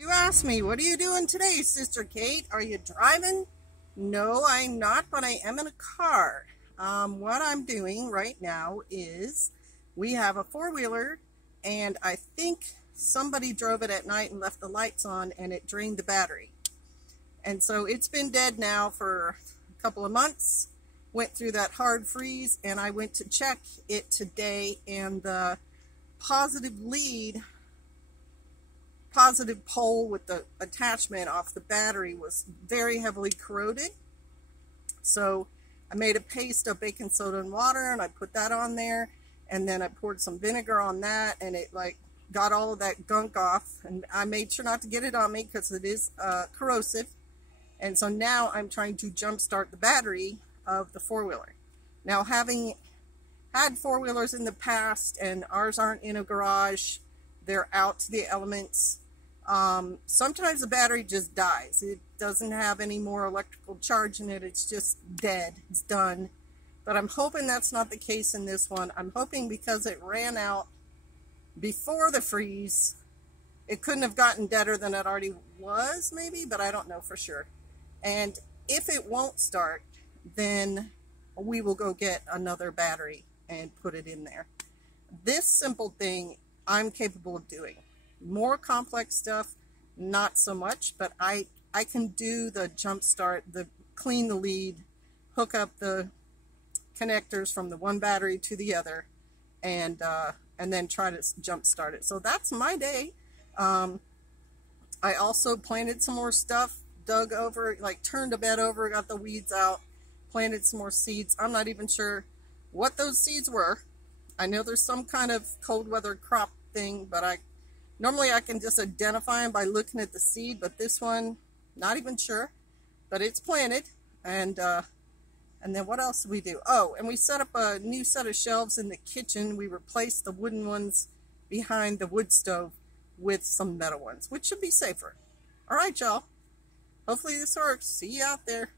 You asked me, what are you doing today, Sister Kate? Are you driving? No, I'm not, but I am in a car. What I'm doing right now is we have a four-wheeler, and I think somebody drove it at night and left the lights on, and it drained the battery. And so it's been dead now for a couple of months. Went through that hard freeze, and I went to check it today, and the positive pole with the attachment off the battery was very heavily corroded. So I made a paste of baking soda and water, and I put that on there, and then I poured some vinegar on that, and it got all of that gunk off. And I made sure not to get it on me because it is corrosive. And so now I'm trying to jump start the battery of the four-wheeler. Now, having had four-wheelers in the past, and ours aren't in a garage, they're out to the elements. Sometimes the battery just dies. It doesn't have any more electrical charge in it. It's just dead. It's done. But I'm hoping that's not the case in this one. I'm hoping because it ran out before the freeze, it couldn't have gotten deader than it already was, maybe, but I don't know for sure. And if it won't start, then we will go get another battery and put it in there. This simple thing I'm capable of doing. More complex stuff, not so much, but I can do the jump start, clean the lead, hook up the connectors from the one battery to the other, and then try to jump start it. So that's my day. I also planted some more stuff, dug over, turned a bed over, got the weeds out, planted some more seeds. I'm not even sure what those seeds were. I know there's some kind of cold weather crop thing, but normally I can just identify them by looking at the seed, but this one, not even sure, but it's planted. And then what else did we do? Oh, and we set up a new set of shelves in the kitchen. We replaced the wooden ones behind the wood stove with some metal ones, which should be safer. All right, y'all. Hopefully this works. See you out there.